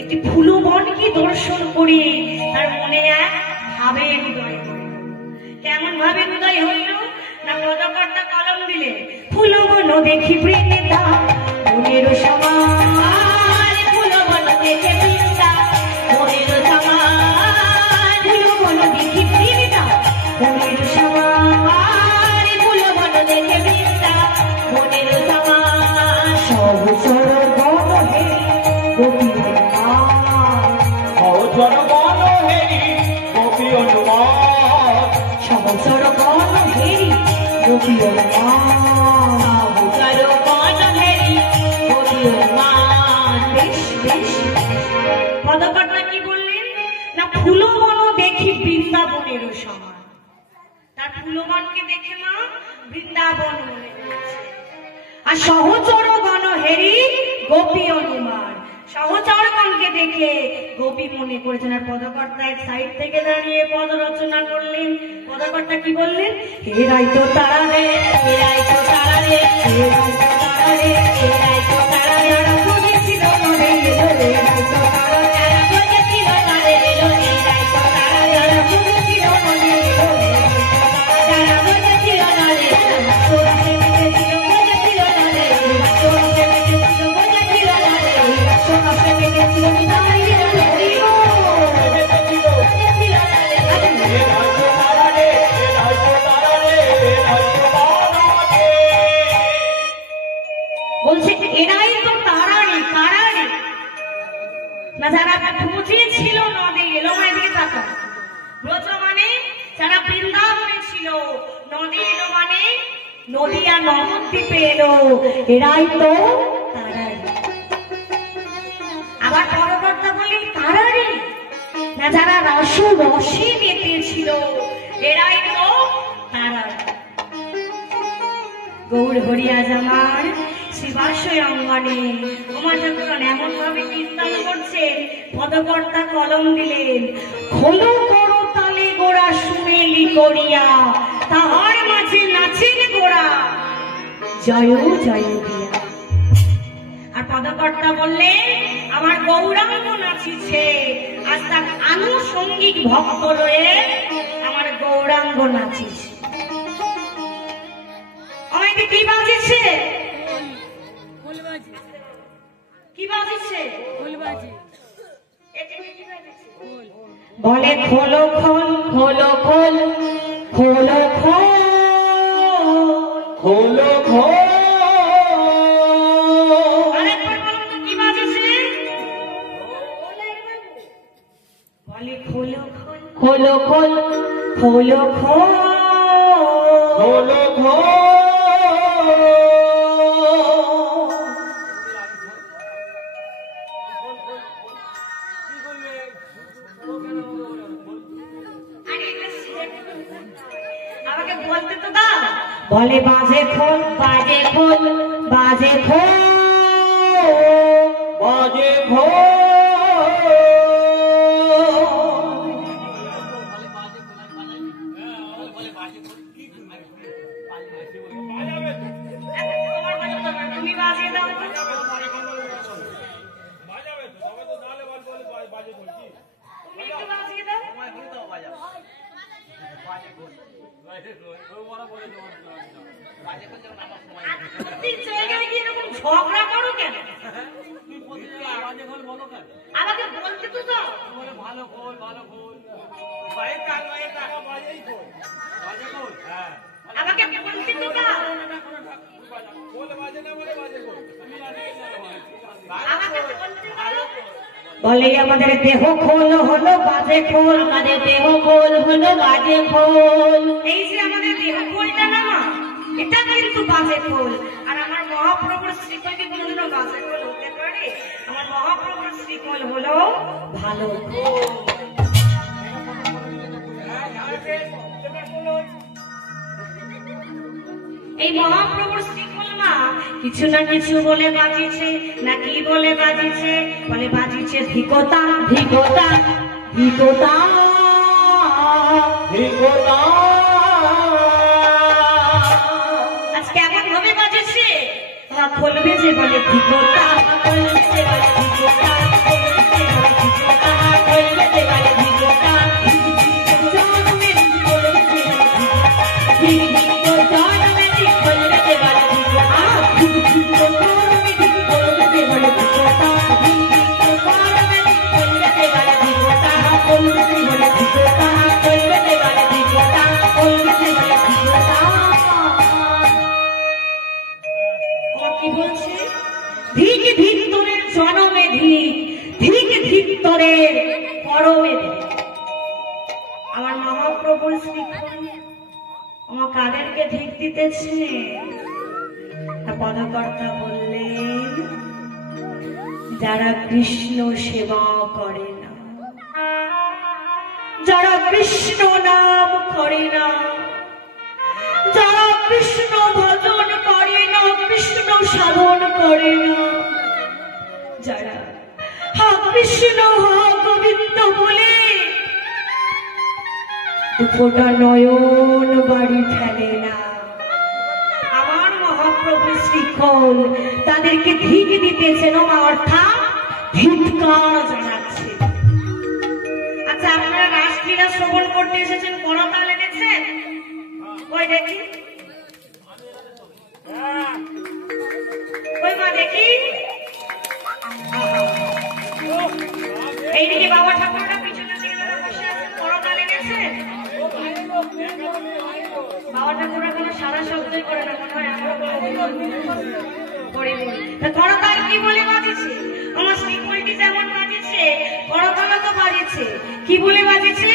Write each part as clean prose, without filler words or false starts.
একটি ফুলবনকে দর্শন করে তার মনে এক ভাবের উদয় হল। কেমন ভাবের উদয় হইল না, পদকর্তা কলম দিলে ফুলবন দেখি বৃন্দা মনের সমান, ফুলবন দেখে বৃন্দা মনের সমান, ফুলবন দেখি বৃন্দা মনের সমান, ফুলবন দেখে বৃন্দা মনের সমান। সব সরবন হে গোপী জনগণ হেরি গোপী অনুমান, সহচর গণ হেরি গোপী অনুমান, জনগণ হেরি গোপী অনুমান। বেশ বেশ, পদকর্তা কি বললেন না, ফুলবন দেখি বৃন্দাবনের সমান। তার ফুলবনকে দেখে মা বৃন্দাবন মনে করেছে। আর সহচর গণ হেরি গোপী অনুমান, সহচরগণকে দেখে গোপী মনে করেছেন। আর পদকর্তা এক সাইড থেকে দাঁড়িয়ে পদ রচনা করলেন। পদকর্তা কি বললেন, এরাই তো তারা রে, এরাই তো তারা রে, এরাই তো তারা রে, এরাই তো তারা রে, যারা বুঝেছিল নরে এলো, এরাই তো তারা, যারা বুঝেছিল নরে এলো, এরাই তো তারা, যারা বুঝেছিল নরে এলো, যারা বুঝেছিল নরে এলো, তোরা বুঝেছিল বুঝেছিল নরে এলো, তোরা বুঝেছিল বুঝেছিল নরে এলো, তোরা বুঝেছিল তাই এলো এলো, বলছে এরাই তো তারা রে, কারা রে না, যারা বুঝেছিল নদে এলো। মায়ের তাকা ব্রজ মানে যারা বৃন্দাবনে ছিল, নদী এলো মানে নদিয়া নবদ্বীপে এলো, এরাই তো তারা। আবার পরবর্তী বললেন কারা রে না, যারা রস রসে মেতেছিল, এরাই তো তারা। গৌর হরিয়া জামার শিবাশয় অঙ্গনে আমার ঠাকুর এমন ভাবে কীর্তন করছেন, পদকর্তা কলম দিলেন, খোলো করো তালে গোড়া শুনেলি করিয়া, তাহার মাঝে নাচেন গোড়া জয় জয় দিয়া। আর পদকর্তা বললেন আমার গৌরাঙ্গ নাচিছে, আজ তার আনুষঙ্গিক ভক্ত রয়ে আমার গৌরাঙ্গ নাচিছে। আমাকে কি বাজিছে, কি বাজিছে, বলে খোলো খোল খোলো খোল খোলো খোল খোলো খোল। আরেকবার বলো তো কি বাজিছে, বলে খোলো খোল খোলো খোল খোলো খোল খোলো খোল। আমাকে বলতে তো দাও, বলে বাজে খোল বাজে খোল বাজে খোল বাজে খোল। তুমি বাজিয়ে দাও, তুমি একটু বাজিয়ে দাও। ঝগড়া করো কেন, আমাকে বলতে তো দাও। ভালো খোল ভালো খোল, আমাকে বলতে তো দাও, আমাকে বলতে দাও। বলে আমাদের দেহ খোল হলো বাজে খোল, আমাদের দেহ খোল হলো বাজে খোল। এই যে আমাদের দেহ খোলটা না, এটা কিন্তু বাজে খোল। আর আমার মহাপ্রভুর শ্রীকোল কি কোনোদিনও বাজে খোল হতে পারে? আমার মহাপ্রভুর শ্রীকোল হলো ভালো খোল। এই মহাপ্রভুর শ্রীকোল মা কিছু না কিছু বলে বাজিছে, না কি বলে বাজিছে, বলে বাজিছে ধিকতা ধিকতা ধিকতা ধিকতা। আজকে এমন ভাবে বাজেছে খুলবে যে বলে ধিকতা, খুলবে যে বলে ধিকতা, খুলবে যে আমার মহাপ্রভুর শ্রীখন আমার কাদেরকে ধিক দিতেছে? পদকর্তা বললেন, যারা কৃষ্ণ সেবা করে না, যারা কৃষ্ণ নাম করে না, যারা কৃষ্ণ ভজন করে না, কৃষ্ণ সাধন করে না, যারা হা কৃষ্ণ হা গোবিন্দ বলে দুপোটা নয়ন বাড়ি ফেলে না, আমার মহাপ্রভু শ্রীকল তাদেরকে ধিক দিতেছেন, অর্থাৎ ধিক্কার জানাচ্ছে। আচ্ছা, আপনারা রাসলীলা শ্রবণ করতে এসেছেন, করতাল এনেছেন? ওই দেখি, ওই মা দেখি, এইদিকে বাবা ঠাকুররা পিছনে দিকে বসে আছেন, করতাল এনেছেন? বাবা ঠাকুররা কোনো সারা শব্দই করে না, মনে হয় আমরা করতাল কি বলে বাজেছে? আমার শ্রীকলটি যেমন বাজেছে, করতালও তো বাজেছে। কি বলে বাজেছে?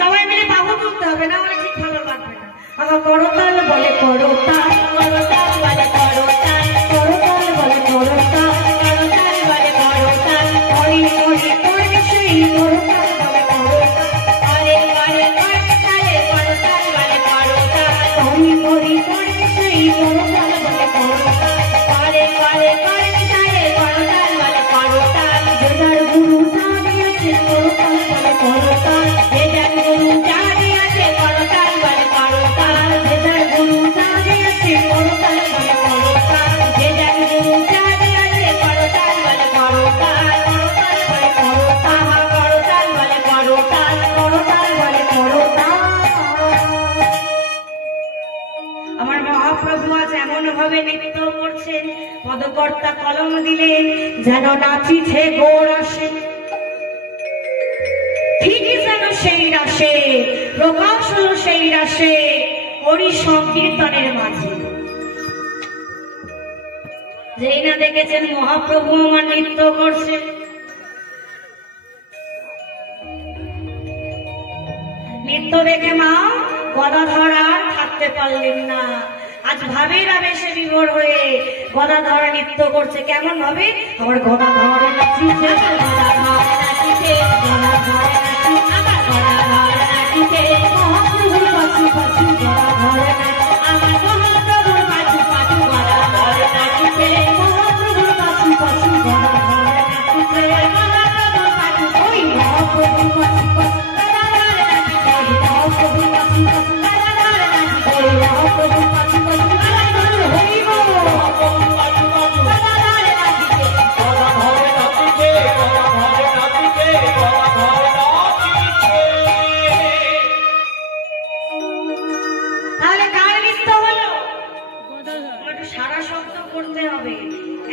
সবাই মিলে বাহু তুলতে হবে, না হলে ঠিক ভালো লাগবে না। আমার করতাল বলে করতাল, করতাল বলে করতাল, করতাল বলে করতাল, করতাল বলে করতাল, হরি হরি করে সেই করতাল বলে করতাল, আরে আরে করতালে করতাল বলে করতাল, হরি হরি করে সেই করতাল বলে করতাল, আরে আরে করতালে করতাল বলে করতাল, যার গুরু জানিয়েছে করতাল বলে করতাল, যার গুরু জানিয়েছে করতাল বলে করতাল, যার গুরু জানিয়েছে করতাল বলে করতাল, যার গুরু জানিয়েছে করতাল বলে করতাল, করতাল বলে করতাল, করতাল বলে করতাল, করতাল বলে করতাল। আমার মহাপ্রভু আজ এমন ভাবে নৃত্য করছেন, পদকর্তা কলম দিলেন, যেন নাচিছে গোর আসে, ঠিক যেন সেই রাসে প্রকাশ হলো, সেই রাসে হরি সংকীর্তনের মাঝে। যেই না দেখেছেন মহাপ্রভু আমার নৃত্য করছে, নৃত্য দেখে মা গদাধর আর থাকতে পারলেন না। আজ ভাবের আবেশে বিভোর হয়ে গদাধর নৃত্য করছে। কেমন ভাবে? আমার গদাধর নাচিছে, গদাধর নাচিছে, গদাধর নাচিছে, আমার গদাধর নাচিছে, মহাপ্রভুর পাছু পাছু গদাধর নাচিছে, আমার মহাপ্রভুর পাছু পাছু গদাধর নাচিছে, মহাপ্রভুর পাছু পাছু গদাধর নাচিছে, মহাপ্রভুর পাছু, ওই মহাপ্রভুর পাছু পাছু গদাধর নাচিছে, মহাপ্রভুর পাছু পাছু গদাধর নাচিছে, মহাপ্রভুর পাছু পাছু গদাধর হইব, মহাপ্রভুর পাছু পাছু গদাধর নাচিছে, গদাধর নাচিছে, গদাধর নাচিছে, গদাধর নাচিছে। তাহলে কার নৃত্য হলো? একটু সারা শব্দ করতে হবে।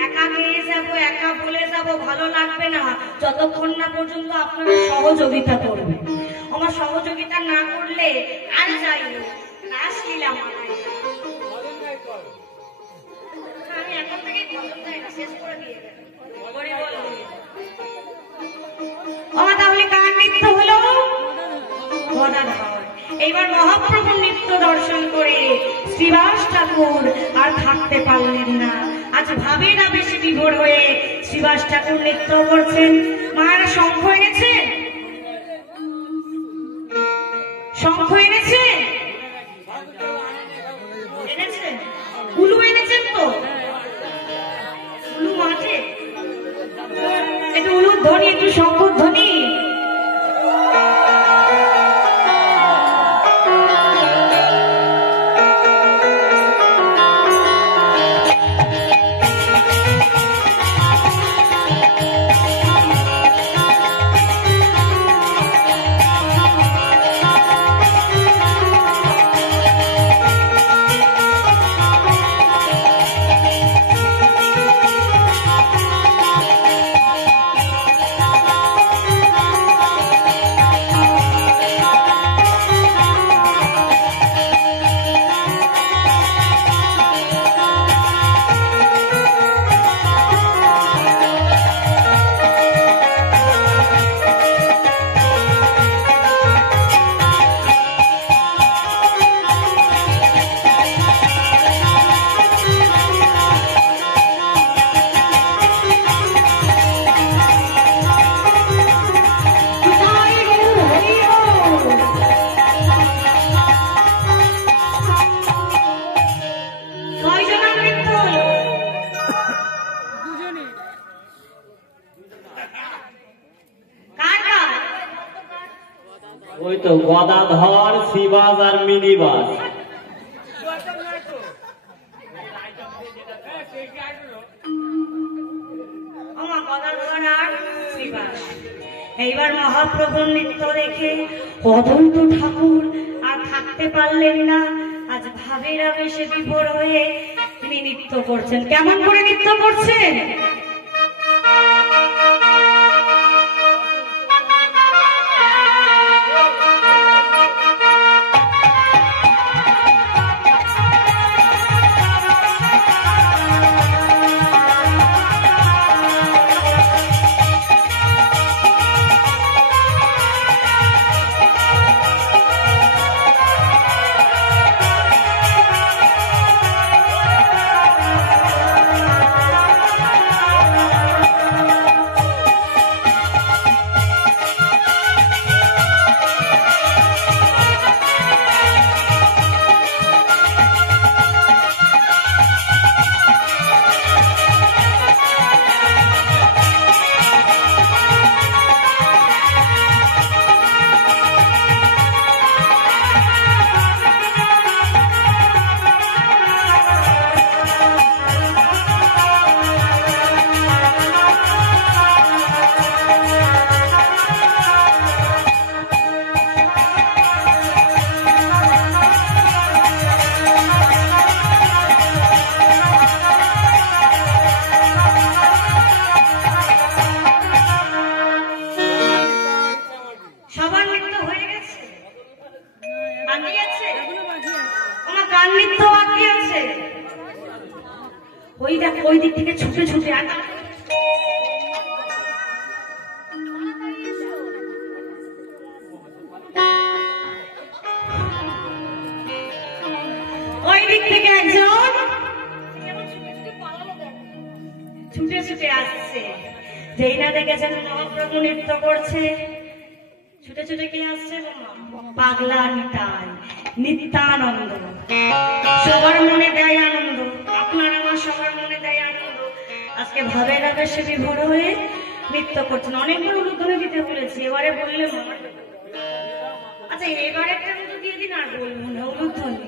একা গেয়ে যাবো, একা বলে যাবো, ভালো লাগবে না যতক্ষণ না পর্যন্ত আপনারা সহযোগিতা করবেন। আমার সহযোগিতা না করলে আর যাই রাসলীলা মানাই। আমি এখন থেকেই ভজন যাই না, শেষ করে দিয়ে আমার। তাহলে কার নৃত্য হলো? গদাধর। এইবার মহাপ্রভুর নৃত্য দর্শন করে শ্রীবাস ঠাকুর আর থাকতে পারলেন না। আজ ভাবের আবেশে বিভোর হয়ে শ্রীবাস ঠাকুর নৃত্য করছেন। মায়েরা শঙ্খ এনেছে, শঙ্খ এনেছে, এনেছে, উলু এনেছেন তো? উলু মাঝে একটু উলুর ধ্বনি, একটু শঙ্খর ধ্বনি। তো গদাধর, শিবাস আর মিনিবাস। এইবার মহাপ্রভুর নৃত্য দেখে অদন্ত ঠাকুর আর থাকতে পারলেন না। আজ ভাবের আবেশে বিভোর হয়ে তিনি নৃত্য করছেন। কেমন করে নৃত্য করছেন? ওই দিক থেকে ছুটে ছুটে ওই দিক থেকে একজন ছুটে ছুটে আসছে। যেই না দেখেছেন মহাপ্রভু নৃত্য করছে, ছুটে ছুটে কে আসছে? পাগলা নিতাই, নিত্যানন্দ। সবার মনে দেয় আনন্দ, আপনার আমার সবার মনে দেয় আনন্দ। আজকে ভাবের আবেশে বিভোর হয়ে নৃত্য করছেন। অনেকবার উলুধ্বনি দিতে বলেছি, এবারে বললে আচ্ছা এবারে একটা দিয়ে দিন, আর বলবো না উলুধ্বনি।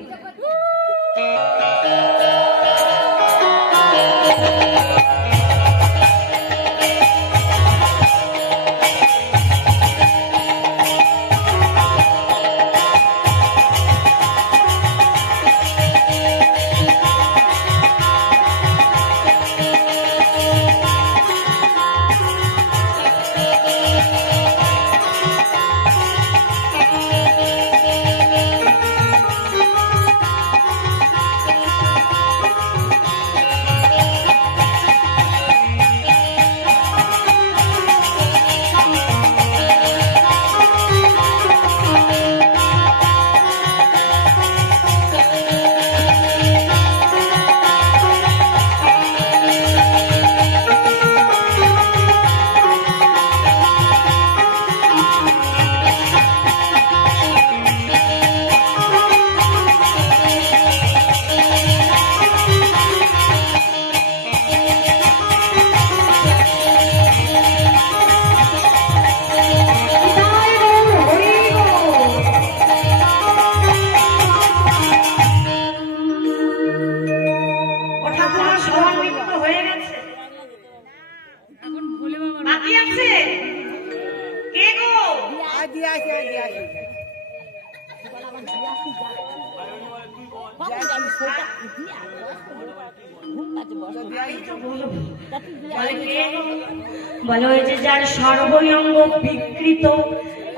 বলা হয়েছে যার সর্বঙ্গ বিকৃত,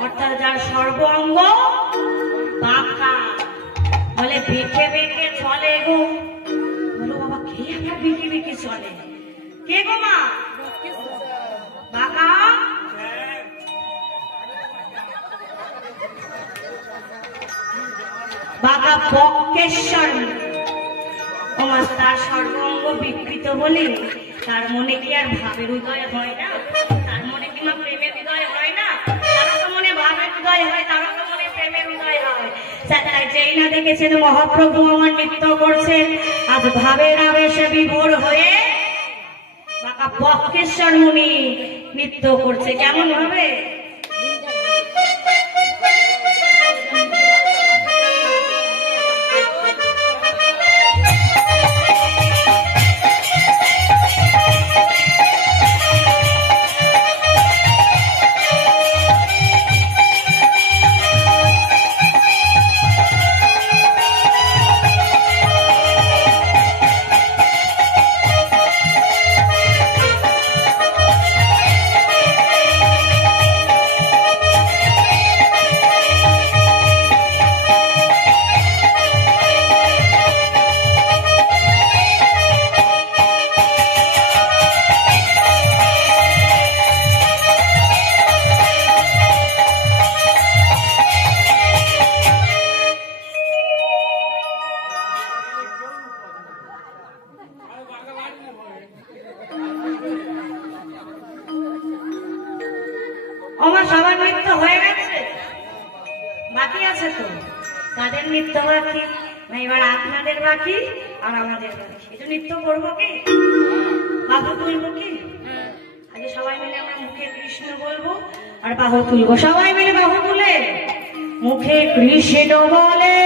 অর্থাৎ যার সর্ব অঙ্গ বাঁকা, বলে বেঁকে বেঁকে চলে গো। বলো বাবা কে আবার বেঁকে বেঁকে চলে? কে গো মা? বাঁকা বাঁকা বক্রেশ্বর। তার সর্বঙ্গ বিকৃত বলে তার মনে কি আর ভাবের উদয় হয় না? তার মনে কি মা প্রেমের উদয় হয় না? তারা তো মনে ভাবের উদয় হয়, তারা তো মনে প্রেমের উদয় হয়। তাই যেই না দেখেছেন মহাপ্রভু আমার নৃত্য করছে, আজ ভাবের আবেশে বিভোর হয়ে বাঁকা বক্রেশ্বর মুনি নৃত্য করছে। কেমন ভাবে? আমার সবার নৃত্য হয়ে গেছে, বাকি আছে তো? তাদের নৃত্য বাকি না, এবার আপনাদের বাকি আর আমাদের বাকি। এটা নৃত্য করবো কি, বাহু তুলবো কি? আগে সবাই মিলে আমরা মুখে কৃষ্ণ বলবো আর বাহু তুলবো। সবাই মিলে বাহু তুলে মুখে কৃষ্ণ বলে